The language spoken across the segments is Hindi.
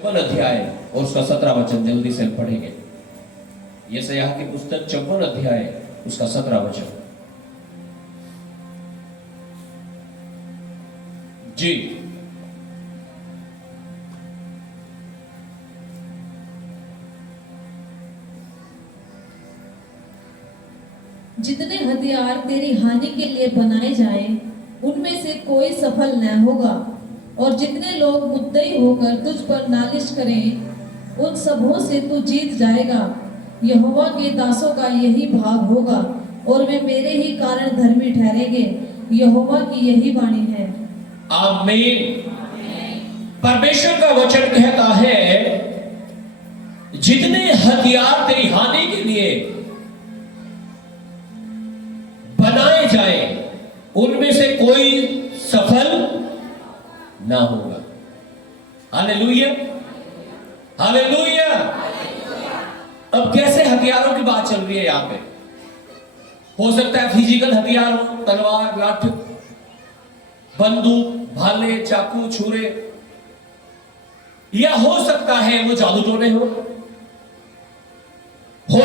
अध्याय और उसका 17 वचन जल्दी से पढ़ेंगे। यशायाह की पुस्तक 54 अध्याय उसका 17 वचन। जी जितने हथियार तेरी हानि के लिए बनाए जाएं, उनमें से कोई सफल न होगा, और जितने लोग मुद्दई होकर तुझ पर नालिश करें, उन सबों से तू जीत जाएगा। यहोवा के दासों का यही भाग होगा, और वे मेरे ही कारण धर्मी ठहरेंगे। यहोवा की यही वाणी है। आमीन। परमेश्वर का वचन कहता है, जितने हथियार तेरी हानि के लिए बनाए जाए, उनमें से कोई सफल ना होगा। Hallelujah, hallelujah. अब कैसे हथियारों की बात चल रही है यहां पे? हो सकता है फिजिकल हथियार हो, तलवार, लाठी, बंदूक, भाले, चाकू, छुरे, या हो सकता है वो जादू टोने हो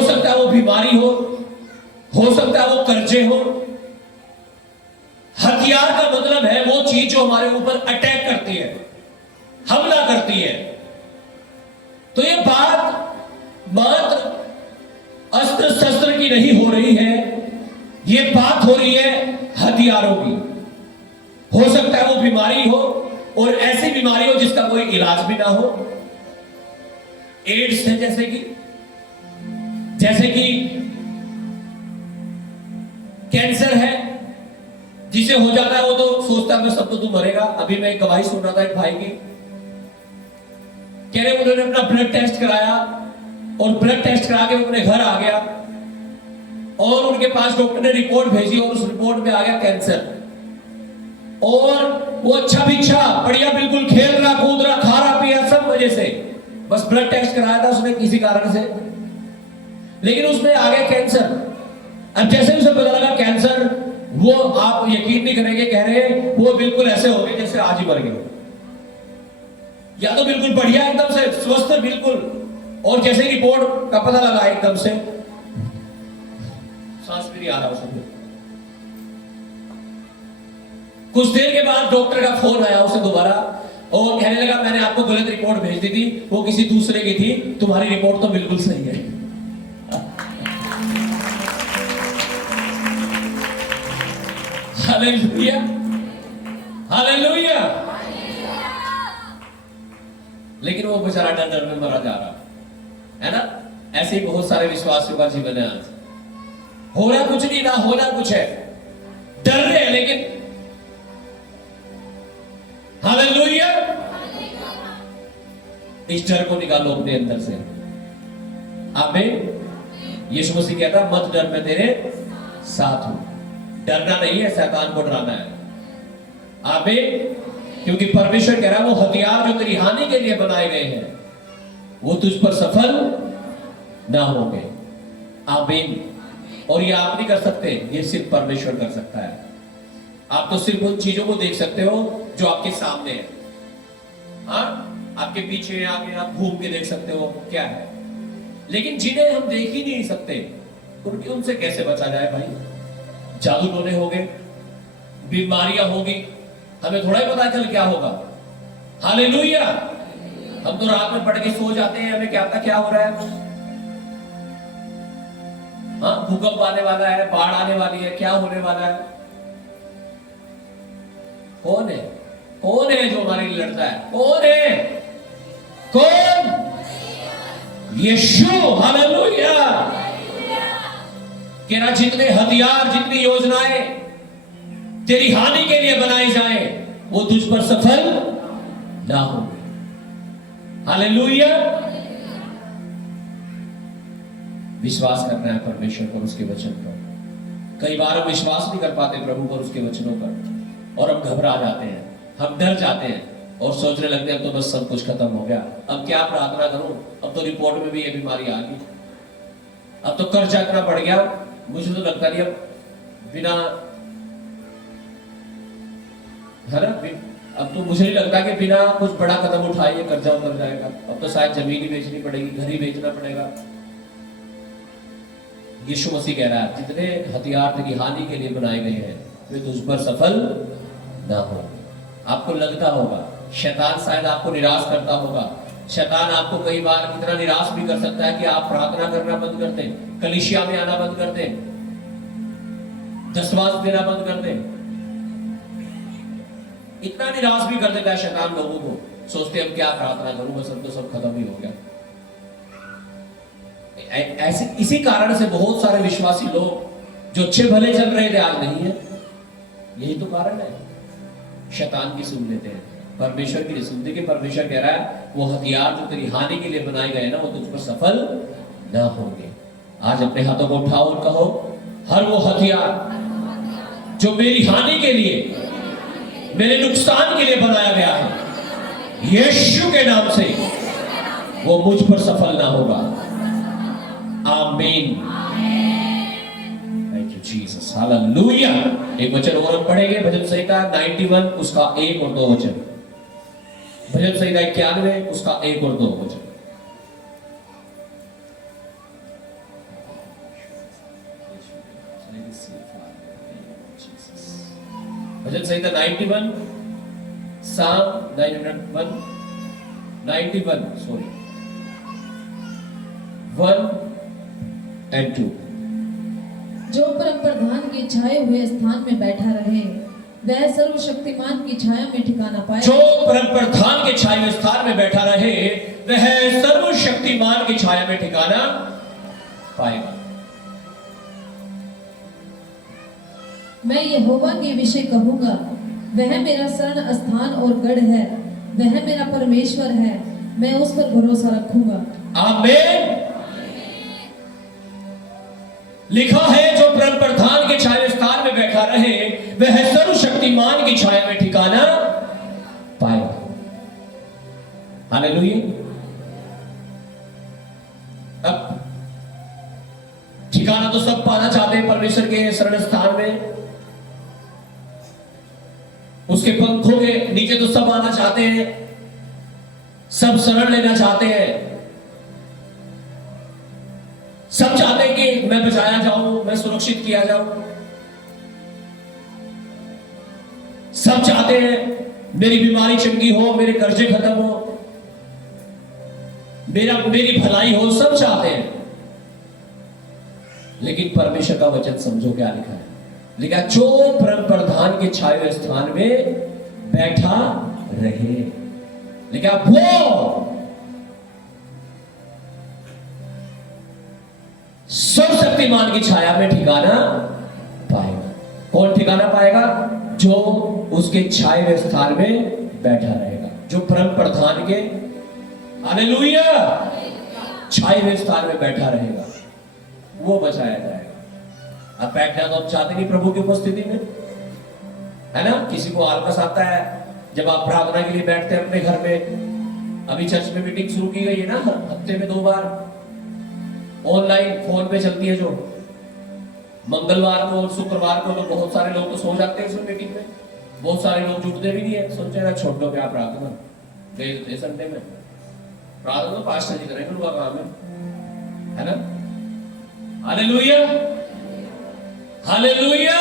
सकता है वो बीमारी हो सकता है वो कर्जे हो। हथियार का मतलब है वो चीज जो हमारे ऊपर अटैक करती है, हमला करती है। तो ये बात मात्र अस्त्र शस्त्र की नहीं हो रही है, ये बात हो रही है हथियारों की। हो सकता है वो बीमारी हो, और ऐसी बीमारी हो जिसका कोई इलाज भी ना हो। एड्स है जैसे कि कैंसर है, जिसे हो जाता है वो तो सोचता है मैं सब तो तू मरेगा। अभी मैं एक गवाही सुन रहा था एक भाई की, कह रहे उन्होंने अपना ब्लड टेस्ट कराया, और ब्लड टेस्ट करा के अपने घर आ गया, और उनके पास डॉक्टर ने रिपोर्ट भेजी, और उस रिपोर्ट में आ गया कैंसर। और वो अच्छा भिक्षा बढ़िया, बिल्कुल खेल रहा, कूद रहा, खा रहा, पिया, सब वजह से, बस ब्लड टेस्ट कराया था उसने किसी कारण से, लेकिन उसमें आ गया कैंसर। अब जैसे उसे पता लगा कैंसर, वो आप यकीन नहीं करेंगे, कह रहे वो बिल्कुल ऐसे हो गए जैसे आज ही मर गए, या तो बिल्कुल बढ़िया एकदम से स्वस्थ बिल्कुल, और जैसे रिपोर्ट का पता लगा एकदम से सांस भी नहीं आ रहा उसको। कुछ देर के बाद डॉक्टर का फोन आया उसे दोबारा, और कहने लगा मैंने आपको गलत रिपोर्ट भेज दी थी, वो किसी दूसरे की थी, तुम्हारी रिपोर्ट तो बिल्कुल सही है। Hallelujah, hallelujah. लेकिन वो बेचारा डर डर में मरा जा रहा है ना। ऐसे ही बहुत सारे विश्वासियों का जीवन है आज। हो रहा कुछ नहीं, ना होना कुछ है, डर रहे हैं, लेकिन हालेलुया, इस डर को निकालो अपने अंदर से। आमीन। यीशु मसीह कहता मत डर, मैं तेरे साथ हूं। डरना नहीं है, शैतान को डराना है। आमीन। क्योंकि परमेश्वर कह रहा है वो हथियार जो तेरी हानि के लिए बनाए गए हैं, वो तुझ पर सफल ना होंगे। आमीन। और ये आप नहीं कर सकते, ये सिर्फ परमेश्वर कर सकता है। आप तो सिर्फ उन चीजों को देख सकते हो जो आपके सामने है। हाँ, आपके पीछे आगे आप घूम के देख सकते हो क्या है, लेकिन जिन्हें हम देख ही नहीं सकते, उनसे कैसे बचा जाए भाई? जादू टोने हो गए, बीमारियां होगी, हमें थोड़ा ही पता चल क्या होगा। हालेलुया। हम तो रात में पढ़ के सो जाते हैं, हमें क्या पता क्या हो रहा है। हाँ, भूकंप आने वाला है, बाढ़ आने वाली है, क्या होने वाला है। कौन है? कौन है जो हमारे लिए लड़ता है? कौन है? कौन? यीशु। हालेलुया। कह रहा जितने हथियार, जितनी योजनाएं तेरी हानि के लिए बनाई जाए, वो तुझ पर सफल ना हो। हालेलुया। विश्वास करना है परमेश्वर पर, उसके वचन पर। कई बार हम विश्वास नहीं कर पाते प्रभु पर, उसके वचनों पर, और हम घबरा जाते हैं, हम डर जाते हैं, और सोचने लगते हैं अब तो बस सब कुछ खत्म हो गया, अब क्या प्रार्थना करूं, अब तो रिपोर्ट में भी ये बीमारी आ गई, अब तो कर्जा इतना बढ़ गया, मुझे तो लगता नहीं अब बिना, है ना, अब तो मुझे नहीं लगता कि बिना कुछ बड़ा कदम उठाए ये कर्जा उतर जाएगा। अब तो शायद जमीन ही बेचनी पड़ेगी, घर ही बेचना पड़ेगा। यीशु मसीह कह रहा है जितने हथियार तेरी हानि के लिए बनाए गए हैं वे तुझ पर सफल ना हो। आपको लगता होगा शैतान शायद आपको निराश करता होगा। शैतान आपको कई बार इतना निराश भी कर सकता है कि आप प्रार्थना करना बंद कर दें, कलीसिया में आना बंद कर दें, दशवांश देना बंद कर दें। इतना निराश भी कर देता है शैतान लोगों को, सोचते अब क्या प्रार्थना करूं, बस अब तो सब खत्म ही हो गया। ऐसे इसी कारण से बहुत सारे विश्वासी लोग जो अच्छे भले चल रहे थे आज नहीं है। यही तो कारण है, शैतान की सुन लेते हैं, परमेश्वर की नहीं सुनते। कि परमेश्वर कह रहा है वो हथियार जो तेरी हानि के लिए बनाए गए ना वो तुझ पर सफल ना होंगे। आज अपने हाथों को उठाओ और कहो हर वो हथियार जो मेरी हानि के लिए, मेरे नुकसान के लिए बनाया गया है, यीशु के नाम से वो मुझ पर सफल ना होगा। आमीन। Thank you Jesus, hallelujah. एक वचन और हम पढ़ेंगे, भजन संहिता 91 उसका 1 और 2 वचन। भजन संहिता 91 उसका 1 और 2 वचन। भजन संहिता 91 Psalm 901 91 सॉरी 1 and 2। जो परम प्रधान के छाए हुए स्थान में बैठा रहे वह सर्वशक्तिमान की छाया में ठिकाना पाए। जो परम प्रधान के छाए हुए स्थान में बैठा रहे वह सर्वशक्तिमान की छाया में ठिकाना पाएगा। मैं यहोवा के विषय कहूंगा, वह मेरा शरण स्थान और गढ़ है, वह मेरा परमेश्वर है, मैं उस पर भरोसा रखूंगा। आमीन। लिखा है जो परम प्रधान के छाया स्थान में बैठा रहे वह सर्वशक्तिमान की छाया में ठिकाना पाएगा। हालेलुया। अब ठिकाना तो सब पाना चाहते हैं परमेश्वर के शरण स्थान में, उसके पंखों के नीचे तो सब आना चाहते हैं, सब शरण लेना चाहते हैं, सब चाहते हैं कि मैं बचाया जाऊं, मैं सुरक्षित किया जाऊं। सब चाहते हैं मेरी बीमारी चंगी हो, मेरे कर्जे खत्म हो, मेरी भलाई हो, सब चाहते हैं। लेकिन परमेश्वर का वचन समझो क्या लिखा है। लिखा जो परम प्रधान के छाए हुए स्थान में बैठा रहे, लिखा वो सर्वशक्तिमान की छाया में ठिकाना पाएगा। कौन ठिकाना पाएगा? जो उसके छाए हुए स्थान में बैठा रहेगा, जो परम प्रधान के हालेलुया छाए हुए स्थान में बैठा रहेगा, वो बचाया जाएगा। अब बैठना तो आप चाहते नहीं प्रभु की उपस्थिति में, है ना। किसी को आलस आता है जब आप प्रार्थना के लिए बैठते हैं अपने घर में। अभी चर्च में मीटिंग शुरू की गई है ना, हफ्ते में 2 बार ऑनलाइन फोन पे चलती है, जो मंगलवार को और शुक्रवार को। लोग बहुत सारे लोग तो सो जाते हैं इसमें मीटिंग में, बहुत सारे लोग जुटते भी नहीं है। सोचते हैं छोड़ दो क्या प्रार्थना, गए तो थे संडे में, प्रार्थना तो पास्टर जी करेंगे, उनका काम है ना। Hallelujah hallelujah.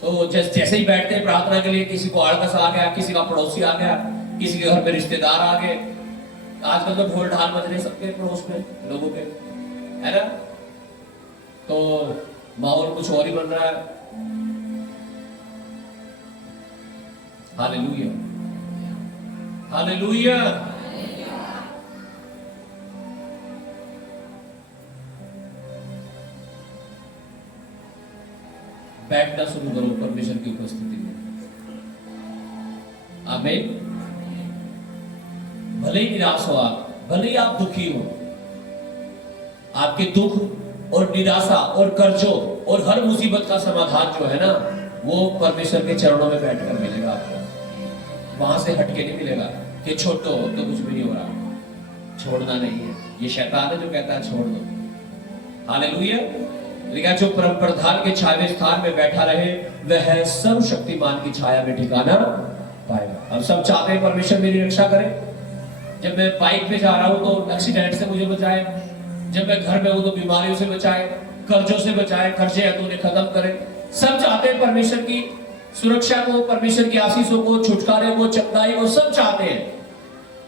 तो जैसे ही बैठते हैं प्रार्थना के लिए, किसी को आड़कस आ गया, किसी का पड़ोसी आ गया, किसी के घर में रिश्तेदार आ गए। आजकल तो ढोल ढाल बज रहे सबके पड़ोस में लोगों के, है ना। तो माहौल कुछ और ही बन रहा है। Hallelujah hallelujah. बैठना शुरू करो परमेश्वर की उपस्थिति में। आमीन। भले ही निराश हो आप, भले ही आप दुखी हो, आपके दुख और निराशा और कर्जों और हर मुसीबत का समाधान जो है ना, वो परमेश्वर के चरणों में बैठकर मिलेगा आपको। वहां से हटके नहीं मिलेगा कि छोड़ दो तो कुछ भी नहीं हो रहा। छोड़ना नहीं है, ये शैतान है जो कहता है छोड़ दो। हालेलुया। लेकिन जो परम प्रधान के छावे स्थान में बैठा रहे वह सर्वशक्तिमान की छाया में ठिकाना पाएगा। हम सब चाहते हैं परमेश्वर मेरी रक्षा करे। जब मैं बाइक पे जा रहा हूं तो एक्सीडेंट से मुझे बचाए, जब मैं घर में हूं तो बीमारियों से बचाए, कर्जों से बचाए, कर्जे है तो उन्हें खत्म करे। सब चाहते हैं परमेश्वर की सुरक्षा को, परमेश्वर की आशीषों को, छुटकारे को, चंगाई को, सब चाहते हैं।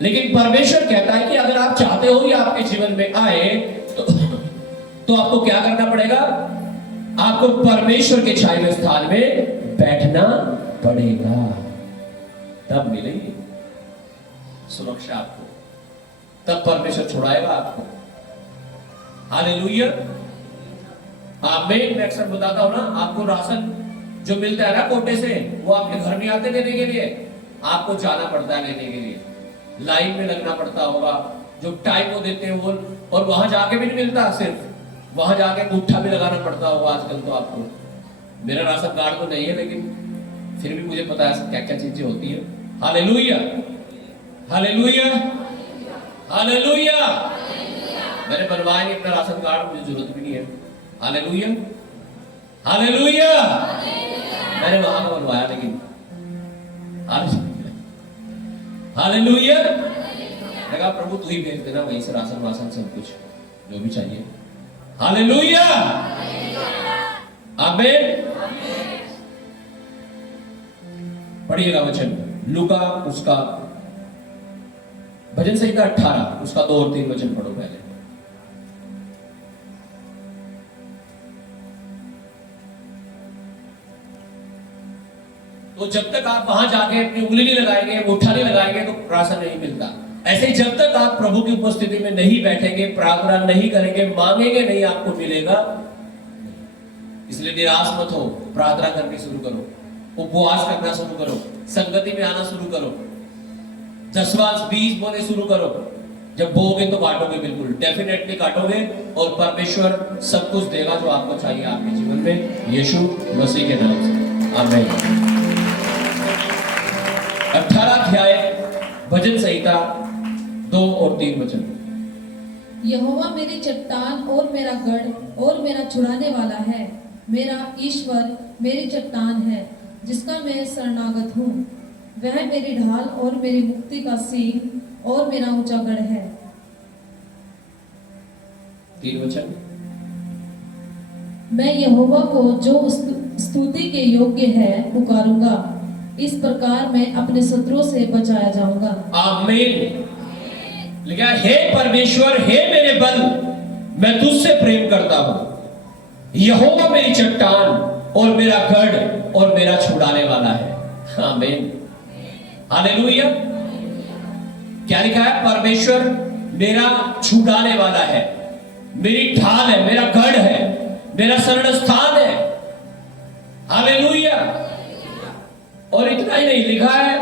लेकिन परमेश्वर कहता है कि अगर आप चाहते हो कि आपके जीवन में आए तो आपको क्या करना पड़ेगा? आपको परमेश्वर के छाए स्थान में बैठना पड़ेगा, तब मिलेगी सुरक्षा आपको, तब परमेश्वर छुड़ाएगा आपको। हालेलुया, आमीन। मैं अक्सर बताता हूं ना, आपको राशन जो मिलता है ना कोटे से, वो आपके घर नहीं आते लेने के लिए, आपको जाना पड़ता है लेने के लिए, लाइन में लगना पड़ता होगा, जो टाइम वो देते हैं वो, और वहां जाके भी नहीं मिलता, सिर्फ वहां जाके अंगूठा भी लगाना पड़ता होगा आजकल तो आपको। मेरा राशन कार्ड तो नहीं है, लेकिन फिर भी मुझे पता है क्या क्या चीजें होती है। Hallelujah, hallelujah, hallelujah. मैंने बनवाया नहीं अपना राशन कार्ड, मुझे जरूरत भी नहीं है। Hallelujah, hallelujah. मैंने वहां का बनवाया, लेकिन हालेलुया। लगा प्रभु तू ही भेज देना, वहीं से राशन वासन सब कुछ जो भी चाहिए। हालेलुया, आमीन। पढ़िएगा वचन लूका उसका भजन संहिता 18 उसका 2 और 3 वचन पढ़ो पहले। तो जब तक आप वहां जाके अपनी उंगली नहीं लगाएंगे, अंगूठा नहीं लगाएंगे, तो राशन नहीं मिलता। ऐसे ही जब तक आप प्रभु की उपस्थिति में नहीं बैठेंगे, प्रार्थना नहीं करेंगे, मांगेंगे नहीं, आपको मिलेगा। इसलिए निराश मत हो, प्रार्थना करनी शुरू करो, उपवास करना शुरू करो, संगति में आना शुरू करो, 10-20 बोले शुरू करो। जब बोगे तो काटोगे, बिल्कुल डेफिनेटली काटोगे, और परमेश्वर सब कुछ देगा जो आपको चाहिए आपके जीवन में, यीशु मसीह के नाम से, आमीन। 18 अध्याय भजन संहिता 2 और 3 वचन। यहोवा मेरी चट्टान और मेरा गढ़ और मेरा छुड़ाने वाला है, मेरा ईश्वर मेरी चट्टान है जिसका मैं शरणागत हूँ। वह मेरी ढाल और मेरी मुक्ति का सींग और मेरा ऊंचा गढ़ है। 3 वचन। मैं यहोवा को जो स्तुति के योग्य है पुकारूंगा, इस प्रकार मैं अपने शत्रुओं से बचाया जाऊंगा। आमीन। लिखा, हे परमेश्वर, हे मेरे बल, मैं तुझसे प्रेम करता हूं। यहोवा मेरी चट्टान और मेरा गढ़ और मेरा छुड़ाने वाला है। आमीन, हालेलुया। क्या लिखा है? परमेश्वर मेरा छुड़ाने वाला है, मेरी ढाल है, मेरा गढ़ है, मेरा शरण स्थान है। हालेलुया। और इतना ही नहीं, लिखा है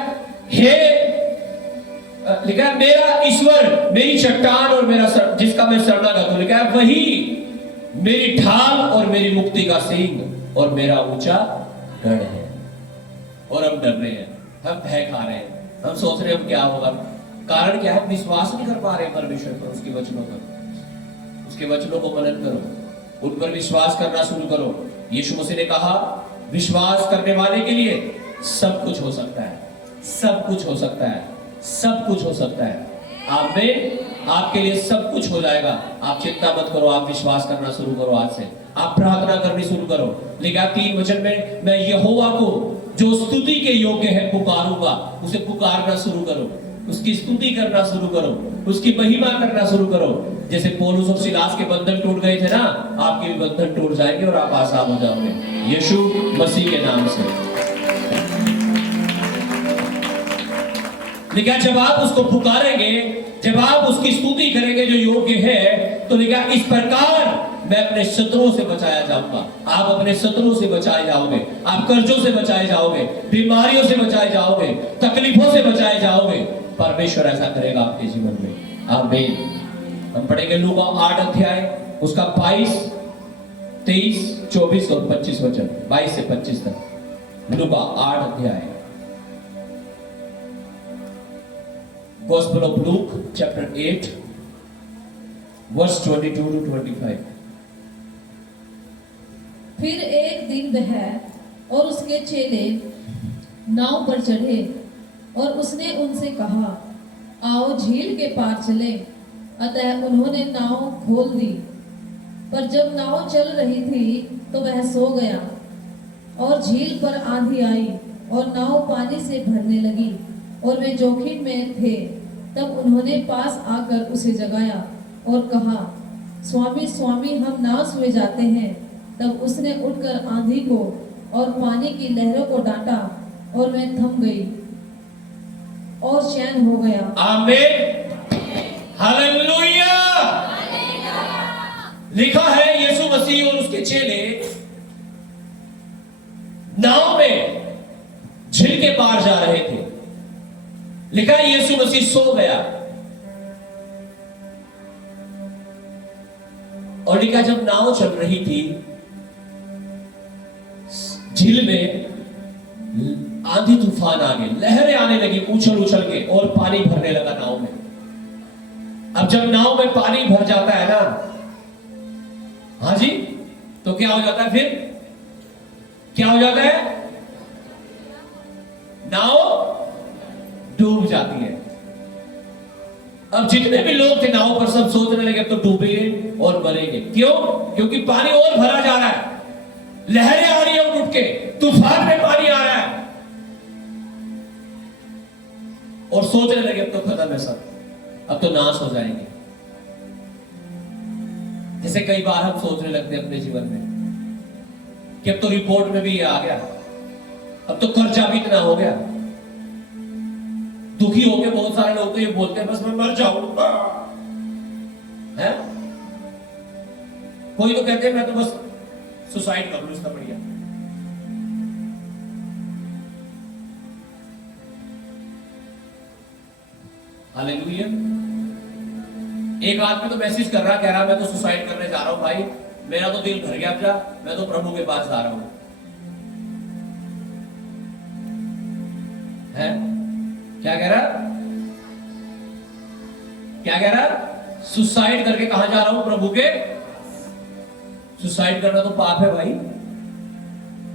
मेरा ईश्वर मेरी चट्टान और मेरा जिसका मैं शरणागत हूं। लिखा है वही मेरी ढाल और मेरी मुक्ति का सींग और मेरा ऊंचा गढ़ है। और हम डर रहे हैं, हम भय खा रहे हैं, हम सोच रहे हैं हम क्या होगा। कारण क्या है? विश्वास नहीं कर पा रहे परमेश्वर पर, उसके वचनों पर। उसके वचनों को मनन करो, उन पर विश्वास करना शुरू करो। यीशु मसीह ने कहा, विश्वास करने वाले के लिए सब कुछ हो सकता है, सब कुछ हो सकता है, सब कुछ हो सकता है। आमीन। आपके लिए सब कुछ हो जाएगा। आप चिंता मत करो, आप विश्वास करना शुरू करो। आज से आप प्रार्थना करनी शुरू करो। लिखा 3 वचन में, मैं यहोवा को जो स्तुति के योग्य है पुकारूंगा। उसे पुकारना शुरू करो, उसकी स्तुति करना शुरू करो, उसकी महिमा करना शुरू करो। जैसे पौलुस और सिलास के बंधन टूट गए थे ना, आपके भी बंधन टूट जाएंगे और आप आजाद हो जाओगे यीशु मसीह के नाम से। लिखा, जब आप उसको पुकारेंगे, जब आप उसकी स्तुति करेंगे जो योग्य है, तो लिखा इस प्रकार मैं अपने शत्रुओं से बचाया जाऊंगा। आप अपने शत्रुओं से बचाए जाओगे, आप कर्जों से बचाए जाओगे, बीमारियों से बचाए जाओगे, तकलीफों से बचाए जाओगे। परमेश्वर ऐसा करेगा आपके जीवन में। आमीन। हम पढ़ेंगे लूका 8 अध्याय उसका 22, 23, 24 और 25 वचन। 22 से 25 तक लूका 8 अध्याय। Gospel of Luke chapter 8 verse 22 to 25। वह और उसके चेले नाव पर चढ़े और उसने उनसे कहा, आओ झील के पार चले। अतः उन्होंने नाव खोल दी, पर जब नाव चल रही थी तो वह सो गया। और झील पर आंधी आई और नाव पानी से भरने लगी और वे जोखिम में थे। तब उन्होंने पास आकर उसे जगाया और कहा, स्वामी स्वामी, हम नाव में जाते हैं। तब उसने उठकर आंधी को और पानी की लहरों को डांटा और वह थम गई और चैन हो गया। आमीन, हालेलुया। लिखा है यीशु मसीह और उसके चेले नाव में झील के पार जा रहे थे। लिखा है यीशु मसीह सो गया और लिखा जब नाव चल रही थी झील में आंधी तूफान आ गए, लहरें आने लगी उछल उछल के और पानी भरने लगा नाव में। अब जब नाव में पानी भर जाता है ना, हाँ जी, तो क्या हो जाता है? फिर क्या हो जाता है? नाव डूब जाती है। अब जितने भी लोग थे नाव पर सब सोचने लगे अब तो डूबेंगे और मरेंगे। क्यों? क्योंकि पानी और भरा जा रहा है, लहरें आ रही है उठ के, तूफान में पानी आ रहा है और सोचने लगे अब तो खत्म है सब, अब तो नाश हो जाएंगे। जैसे कई बार हम सोचने लगते हैं अपने जीवन में कि अब तो रिपोर्ट में भी ये आ गया, अब तो कर्जा भी इतना हो गया। दुखी होकर बहुत सारे लोग तो ये बोलते हैं बस मैं मर जाऊंगा, है? कोई तो कहते हैं मैं तो बस सुसाइड कर लूं, इसका बढ़िया। हालेलुया। एक आदमी तो मैसेज कर रहा, कह रहा मैं तो सुसाइड करने जा रहा हूं भाई, मेरा तो दिल भर गया, अब जा, मैं तो प्रभु के पास जा रहा हूं। है? क्या कह रहा? क्या कह रहा? सुसाइड करके कहां जा रहा हूं? प्रभु के। सुसाइड करना तो पाप है भाई।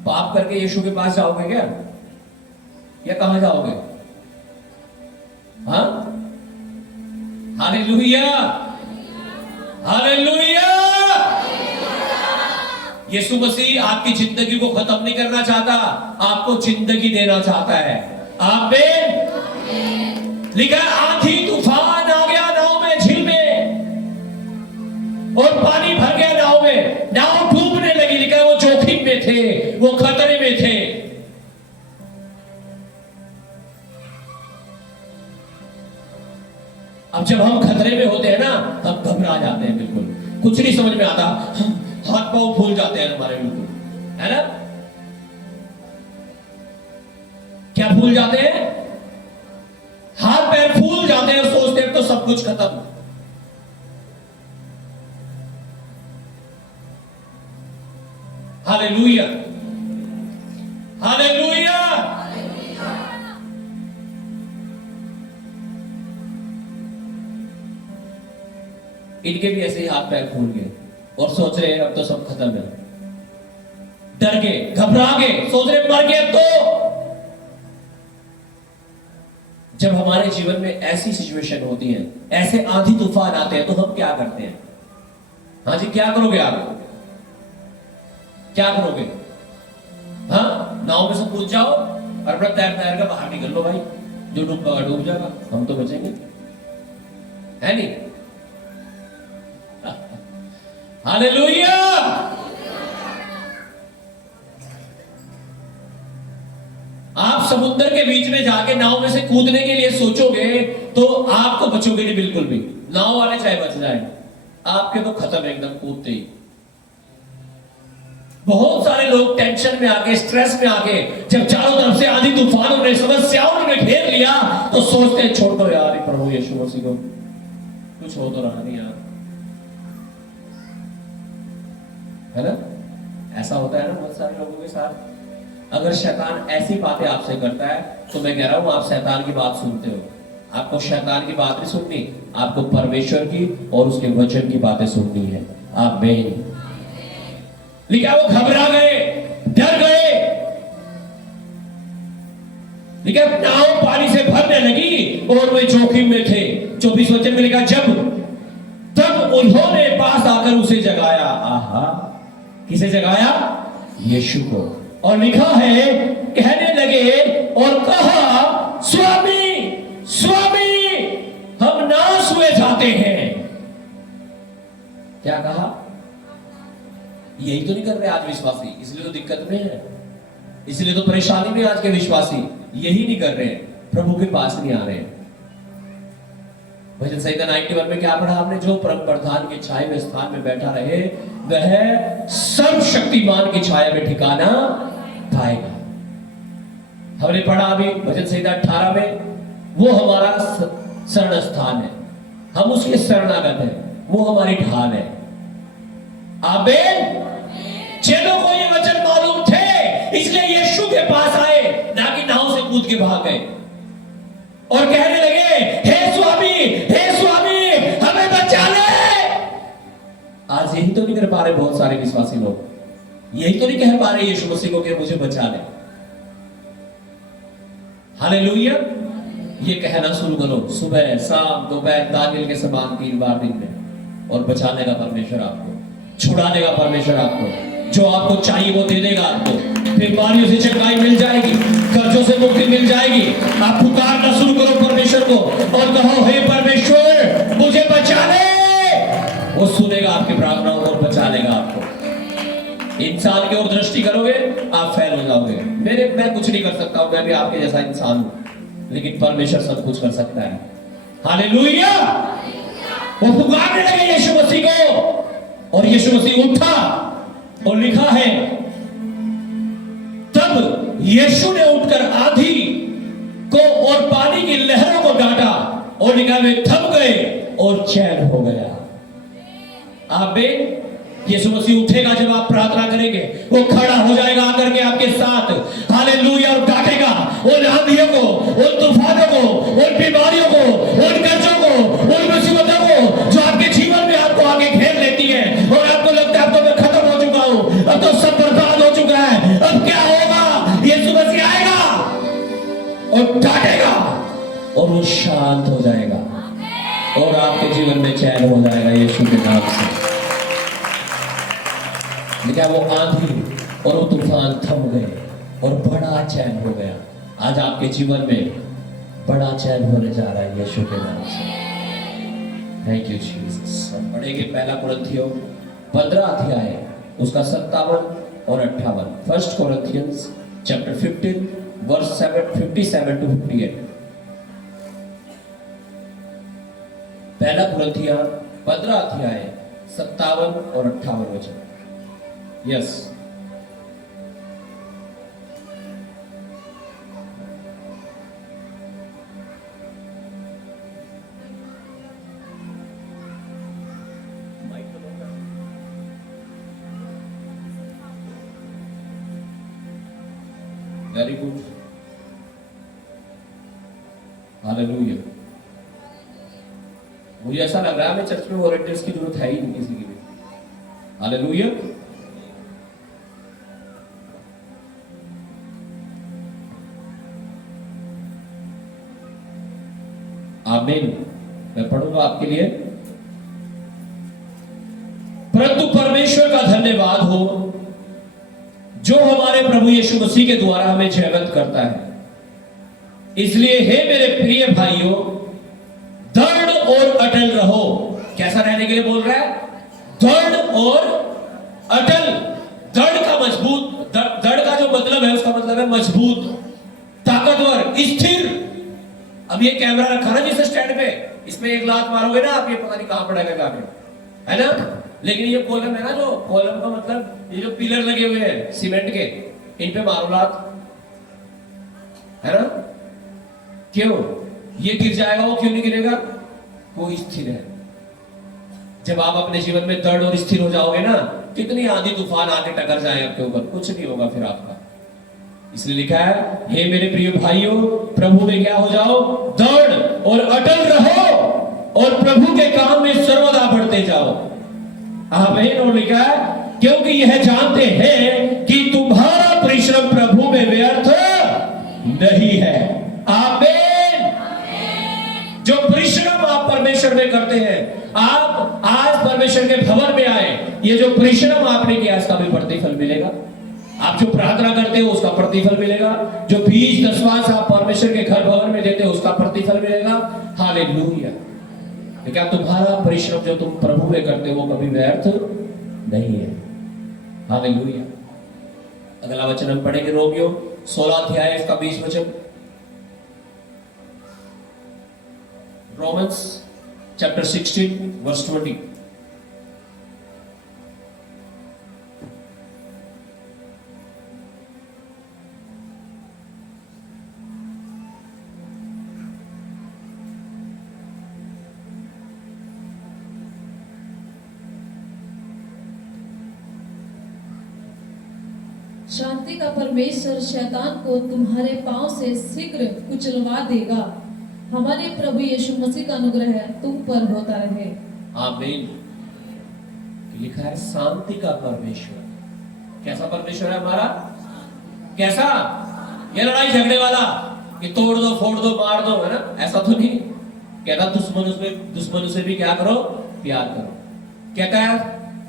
पाप करके यीशु के पास जाओगे क्या? या कहां जाओगे? हाँ? Hallelujah, hallelujah. यीशु मसीह आपकी जिंदगी को खत्म नहीं करना चाहता, आपको जिंदगी देना चाहता है। आमीन। लिखा आंधी तूफान आ गया नाव में, झील में, और पानी भर गया नाव में, नाव डूबने लगी। लिखा वो जोखिम में थे, वो खतरे में थे। अब जब हम खतरे में होते हैं ना, हम घबरा जाते हैं, बिल्कुल कुछ नहीं समझ में आता, हाथ पांव फूल जाते हैं हमारे, बिल्कुल, है ना? क्या फूल जाते हैं? हाथ पैर फूल जाते हैं और सोचते हैं तो सब कुछ खत्म। Hallelujah, hallelujah. इनके भी ऐसे ही हाथ पैर फूल गए और सोच रहे हैं अब तो सब खत्म है, डर गए, घबरा गए, सोच रहे मर गए। तो जब हमारे जीवन में ऐसी सिचुएशन होती है, ऐसे आंधी तूफान आते हैं, तो हम क्या करते हैं? हाँ जी, क्या करोगे आप? क्या करोगे? हाँ, नाव में से कूद जाओ और अपना तैर तैर कर बाहर निकल लो भाई, जो डूब जाएगा, हम तो बचेंगे, है नहीं? हालेलुया। आप समुद्र के बीच में जाके नाव में से कूदने के लिए सोचोगे तो आप तो बचोगे नहीं बिल्कुल भी। नाव वाले चाहे बच जाए, आपके तो खत्म एकदम कूदते ही। बहुत सारे लोग टेंशन में आके, स्ट्रेस में आके, जब चारों तरफ से आंधी तूफानों ने, समस्याओं ने घेर लिया, तो सोचते हैं छोड़ दो यार प्रभु यीशु मसीह को, कुछ हो तो रहा नहीं यार, है ना? ऐसा होता है ना बहुत सारे लोगों के साथ। अगर शैतान ऐसी बातें आपसे करता है तो मैं कह रहा हूं आप शैतान की बात सुनते हो। आपको शैतान की बात नहीं सुननी, आपको परमेश्वर की और उसके वचन की बातें सुननी है। आमीन। लिखा वो घबरा गए, डर ठीक है, नाव पानी से भरने लगी और वे जोखिम में थे। 24 वचन में लिखा, तब उन्होंने पास आकर उसे जगाया। आहा, किसे जगाया? यीशु को। और लिखा है, कहने लगे और कहा, स्वामी स्वामी, हम नाश हुए जाते हैं। क्या कहा? यही तो नहीं कर रहे आज विश्वासी, इसलिए तो दिक्कत में है, इसलिए तो परेशानी में आज के विश्वासी यही नहीं कर रहे हैं, प्रभु के पास नहीं आ रहे हैं। भजन संहिता 91 में क्या पढ़ा आपने? जो परम प्रधान की छाया में स्थान में बैठा रहे वह सर्वशक्तिमान की छाया में ठिकाना पाएगा। हमने पढ़ा अभी भजन संहिता 18 में, वो हमारा शरण स्थान है, हम उसके शरणागत हैं, वो हमारी ढाल है। आमीन। चेलों को ये वचन मालूम थे, इसलिए यीशु के पास आए, ना कि नाव से कूद के भाग गए और कहने लगे, हे स्वामी हमें बचा ले। आज यही तो नहीं कर पा रहे बहुत सारे विश्वासी लोग, यही तो नहीं कह पा रहे यीशु मसीह को कि मुझे बचा ले। हालेलुया। ये कहना शुरू करो सुबह शाम दोपहर दानियल के समान 3 बार दिन में, और बचाने का परमेश्वर आपको, छुड़ाने का परमेश्वर आपको, जो आपको चाहिए वो दे देगा आपको। बीमारियों से चंगाई मिल जाएगी, कर्जों से मुक्ति मिल जाएगी। आप पुकारना शुरू करो परमेश्वर को और कहो, हे परमेश्वर मुझे बचा ले। वो सुनेगा आपकी प्रार्थनाओं और बचा लेगा आपको। इंसान की ओर दृष्टि करोगे आप फेल हो जाओगे। मैं कुछ नहीं कर सकता हूं, मैं भी आपके जैसा इंसान हूं, लेकिन परमेश्वर सब कुछ कर सकता है। हालेलुया। वो पुकारने लगे यीशु मसीह को और यीशु मसीह उठा, और लिखा है, तब यीशु ने उठकर आंधी को और पानी की लहरों को डांटा, और लिखा वे थम गए और चैन हो गया। आमीन। यीशु मसीह उठेगा जब आप प्रार्थना करेंगे, वो खड़ा हो जाएगा आकर के आपके साथ, हालेलुया, और डांटेगा उन आंधियों को, उन तूफानों को, उन बीमारियों को, उन कर्जों को, उन मुसीबतों को जो आपके जीवन में आपको आगे घेर लेती है, और आपको लगता है अब तो मैं खत्म हो चुका हूं, अब तो सब बर्बाद हो चुका है, अब क्या होगा? यीशु मसीह आएगा और डांटेगा और वो शांत हो जाएगा और आपके जीवन में चैन हो जाएगा यीशु के नाम से। लेकिन वो आंधी और वो तूफान थम गए और बड़ा चैन हो गया। आज आपके जीवन में बड़ा चैन होने जा रहा है यीशु के नाम से। Thank you Jesus. हम पढ़ेंगे पहला कुरिन्थियों 15 अध्याय उसका 57 और 58। First Corinthians chapter 15 verse 57 to 58। पहला कुरिन्थियों 15 अध्याय 57 और 58 वचन। यस। Very good. हालेलुया। मुझे ऐसा लग रहा है मैं चर्च में वॉलंटियर्स की जरूरत है ही नहीं किसी की भी। हालेलुया। आमीन। मैं पढ़ूंगा आपके लिए। परंतु परमेश्वर का धन्यवाद हो जो हमारे प्रभु यीशु मसीह के द्वारा हमें जयवंत करता है। इसलिए हे मेरे प्रिय भाइयों, दृढ़ और अटल रहो। कैसा रहने के लिए बोल रहा है? दृढ़ और अटल। दृढ़ का मजबूत, दृढ़ का जो मतलब है उसका मतलब है मजबूत, ताकतवर, स्थिर। अब ये कैमरा रखा ना जिस स्टैंड पे, इसमें एक लात मारोगे ना आप, ये पता नहीं कहां पड़ेगा जाके, है ना। लेकिन ये कॉलम है ना, जो कॉलम का मतलब ये जो पिलर लगे हुए हैं सीमेंट के, इन पे मारो लात, है ना। क्यों? ये गिर जाएगा, वो क्यों नहीं गिरेगा? वो स्थिर है। जब आप अपने जीवन में दृढ़ और स्थिर हो जाओगे ना, कितनी आंधी तूफान आके टकर जाए आपके ऊपर, कुछ नहीं होगा फिर आपका। इसलिए लिखा है, हे मेरे प्रिय भाइयों, प्रभु में क्या हो जाओ? दृढ़ और अटल रहो, और प्रभु के काम में सर्वदा बढ़ते जाओ। आमीन। और लिखा है, क्योंकि यह जानते हैं कि तुम्हारा परिश्रम प्रभु में व्यर्थ नहीं है। परिश्रम आप परमेश्वर में करते हैं, आप आज परमेश्वर के भवन में आए, ये जो परिश्रम आपने किया इसका भी प्रतिफल मिलेगा। आप जो प्रार्थना करते हो उसका प्रतिफल मिलेगा, जो बीज दशवांश आप परमेश्वर के घर भवन में देते हो उसका प्रतिफल मिलेगा। हालेलुया। क्या तुम्हारा परिश्रम जो तुम प्रभु में करते हो वो कभी व्यर्थ नहीं है। हालेलुया। अगला वचन हम पढ़ेंगे रोमियो 16 अध्याय इसका 20 वचन। Romans chapter 16 verse 20। शांति का परमेश्वर शैतान को तुम्हारे पांव से शीघ्र कुचलवा देगा। हमारे प्रभु यीशु मसीह का अनुग्रह तुम पर होता रहे। आमीन। लिखा है शांति का परमेश्वर। कैसा परमेश्वर है हमारा? कैसा? ये लड़ाई झगड़े वाला कि तोड़ दो, फोड़ दो, मार दो, है ना? ऐसा तो नहीं कहता। दुश्मनों से भी क्या करो? प्यार करो। कहता है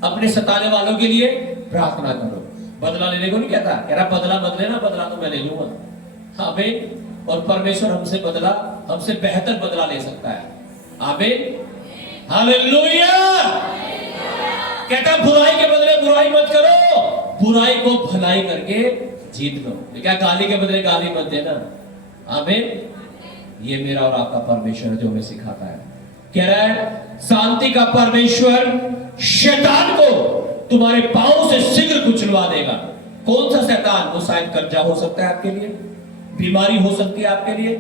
अपने सताने वालों के लिए प्रार्थना करो। बदला लेने को नहीं कहता, कह रहा बदला मत लेना, बदला तो मैं ले लूंगा। आमीन। और परमेश्वर हमसे बेहतर बदला ले सकता है। आमीन। हालेलुया। कहता बुराई के बदले बुराई मत करो, बुराई को भलाई करके जीत लो। क्या गाली के बदले गाली मत देना। आमीन। ये मेरा और आपका परमेश्वर जो हमें सिखाता है। कह रहा है शांति का परमेश्वर शैतान को तुम्हारे पांव से शीघ्र कुचलवा देगा। कौन सा शैतान? वो शायद कर्जा हो सकता है आपके लिए, बीमारी हो सकती है आपके लिए,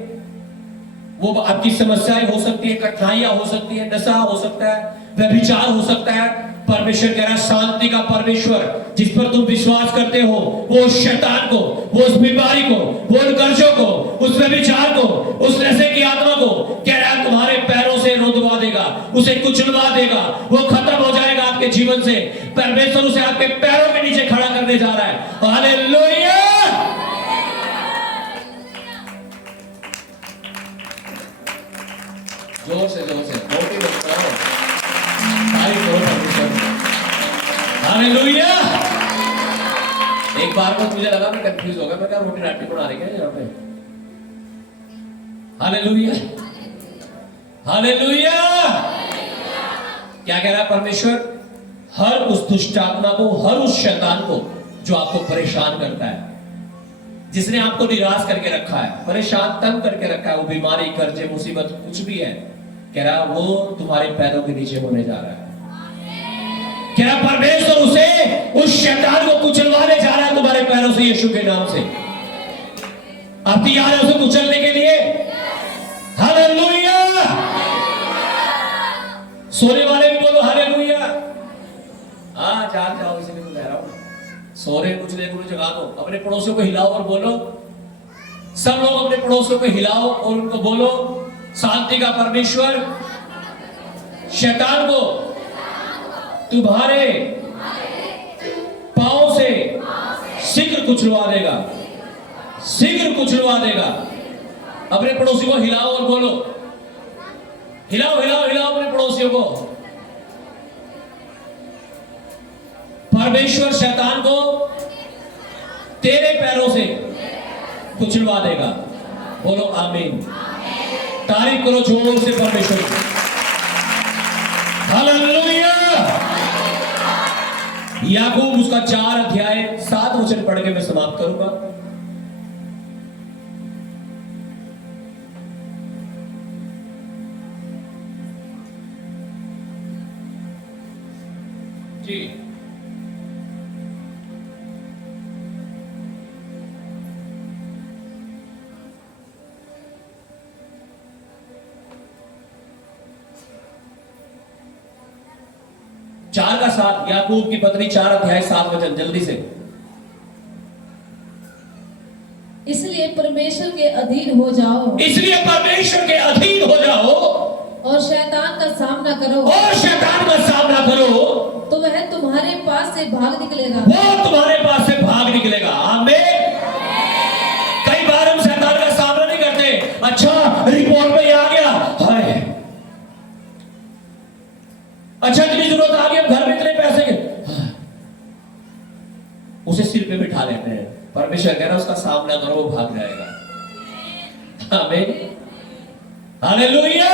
वो आपकी समस्याएं हो सकती है, कठिनाइयां हो सकती है, नशा हो सकता है, व्यभिचार हो सकता है। परमेश्वर कह रहा है शांति का परमेश्वर जिस पर तुम विश्वास करते हो वो उस शैतान को, वो उस बीमारी को, वो उन कर्जों को, उस व्यभिचार को, उस नशे की आत्मा को कह रहा है तुम्हारे पैरों से रुदवा देगा, उसे कुचलवा देगा, वो खत्म हो जाएगा आपके जीवन से। परमेश्वर उसे आपके पैरों के नीचे खड़ा करने जा रहा है। हालेलुया। जोर से मोटी बजाओ। हालेलुया। एक बार को मुझे लगा मैं कंफ्यूज हो गया, मैं क्या रोटी राटी बना रही है यहाँ पे। हालेलुया। हालेलुया। क्या कह रहा है परमेश्वर? हर उस दुष्ट आत्मा को, हर उस शैतान को जो आपको परेशान करता है, जिसने आपको निराश करके रखा है, परेशान तंग करके रखा है, वो बीमारी, कर्जे, मुसीबत कुछ भी है, कह रहा वो तुम्हारे पैरों के नीचे होने जा रहा है। कह रहा परमेश्वर उस शैतान को कुचलवाने जा रहा है तुम्हारे पैरों से यीशु के नाम से। आप तैयार है उसे कुचलने के लिए? हालेलुया। सोने वाले भी बोलो हालेलुया। हाँ जाग जाओ, इसलिए तो कह रहा हूं। सोने कुचले को जगा दो, अपने पड़ोसियों को हिलाओ और बोलो, सब लोग अपने पड़ोसियों को हिलाओ और उनको बोलो शांति का परमेश्वर शैतान को तुम्हारे पांव से शीघ्र कुचलवा देगा, शीघ्र कुचलवा देगा। अपने पड़ोसी को हिलाओ और बोलो, हिलाओ हिलाओ हिलाओ अपने पड़ोसियों को। परमेश्वर शैतान को तेरे पैरों से कुचलवा देगा। बोलो आमीन। तारीफ करो जोर से परमेश्वर की। हालेलुया। याकूब उसका 4 अध्याय 7 वचन पढ़ के मैं समाप्त करूंगा। जी चार का 7, याकूब की पत्री 4 अध्याय 7 वचन, जल्दी से। इसलिए परमेश्वर के अधीन हो जाओ, इसलिए परमेश्वर के अधीन हो जाओ और शैतान का सामना करो, और शैतान का सामना करो तो वह तुम्हारे पास से भाग निकलेगा, वो तुम्हारे पास से भाग निकलेगा। आमीन। कई बार हम शैतान का सामना नहीं करते। अच्छा रिपोर्ट में आ गया, हाय अच्छा इतनी जरूरत आ गई, अब घर में इतने पैसे के, उसे सिर पे बिठा लेते हैं। परमेश्वर कह रहा है उसका सामना करो, वो भाग जाएगा। आमीन, हालेलुया।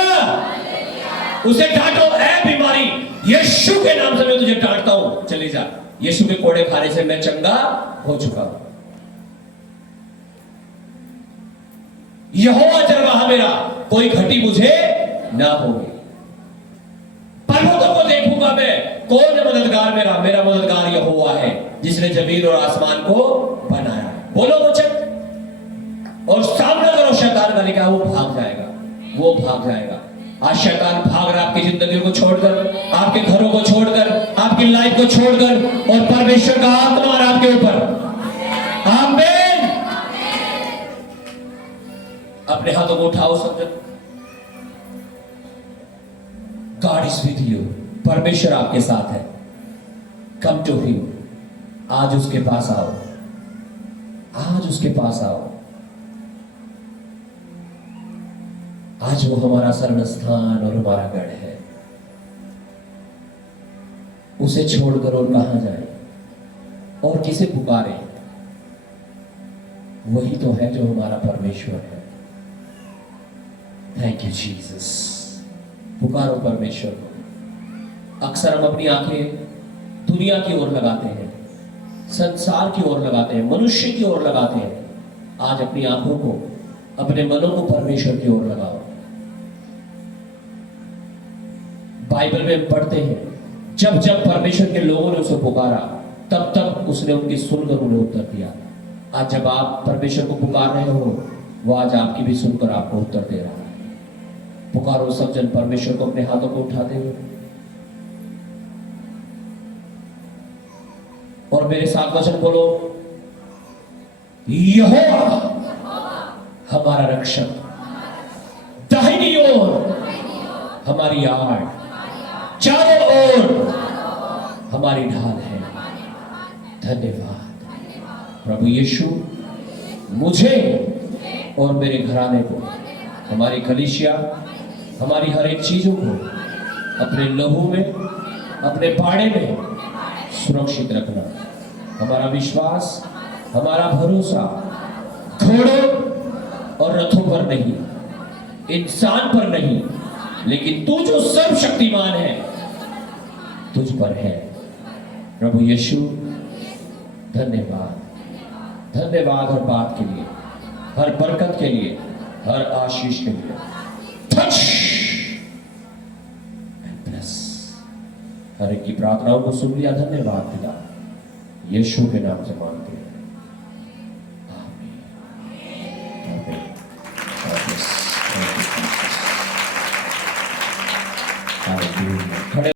उसे डांटो, ऐ बीमारी, यीशु के नाम से मैं तुझे डांटता हूं, चली जा। यीशु के कोड़े खाने से मैं चंगा हो चुका हूं। यहोवा चरवाहा मेरा, कोई घटी मुझे ना होगी। पर्वतों को देखूंगा मैं, कौन है मददगार मेरा? मेरा मददगार यहोवा है, जिसने जमीन और आसमान को बनाया। बोलो वचन और सामना करो शैतान का, लिखा वो भाग जाएगा, वो भाग जाएगा। आज शैतान भाग रहा आपकी जिंदगी को छोड़कर, आपके घरों को छोड़कर, आपकी लाइफ को छोड़कर, और परमेश्वर का आत्मा और आपके ऊपर। आमीन। अपने हाथों को उठाओ, समझो गॉड इज विद यू, परमेश्वर आपके साथ है। कम टू हिम, आज उसके पास आओ, आज उसके पास आओ। आज वो हमारा शरण स्थान और हमारा गढ़ है। उसे छोड़कर और कहां जाए और किसे पुकारे? वही तो है जो हमारा परमेश्वर है। Thank you Jesus. पुकारो परमेश्वर को। अक्सर हम अपनी आंखें दुनिया की ओर लगाते हैं, संसार की ओर लगाते हैं, मनुष्य की ओर लगाते हैं। आज अपनी आंखों को, अपने मनों को परमेश्वर की ओर लगाओ। बाइबल में पढ़ते हैं, जब जब परमेश्वर के लोगों ने उसे पुकारा, तब तब उसने उनकी सुनकर उन्हें उत्तर दिया। आज जब आप परमेश्वर को पुकार रहे हो, वो आज आपकी भी सुनकर आपको उत्तर दे रहा है। पुकारो सब जन परमेश्वर को अपने हाथों को उठाते हुए, और मेरे साथ वचन बोलो, यहोवा हमारा रक्षक, दाहिनी ओर हमारी आड़, चारों ओर हमारी ढाल है। धन्यवाद प्रभु यीशु, मुझे और मेरे घराने को, हमारी कलीसिया, हमारी हर एक चीजों को अपने लहू में, अपने पाड़े में सुरक्षित रखना। हमारा विश्वास, हमारा भरोसा घोड़ों और रथों पर नहीं, इंसान पर नहीं, लेकिन तू जो सर्वशक्तिमान है तुझ पर है। प्रभु यीशु धन्यवाद, धन्यवाद हर बात के लिए, हर बरकत के लिए, हर आशीष के लिए। Touch and bless. हर एक की प्रार्थनाओं को सुन लिया। धन्यवाद पिता, यीशु के नाम से मांगते हैं।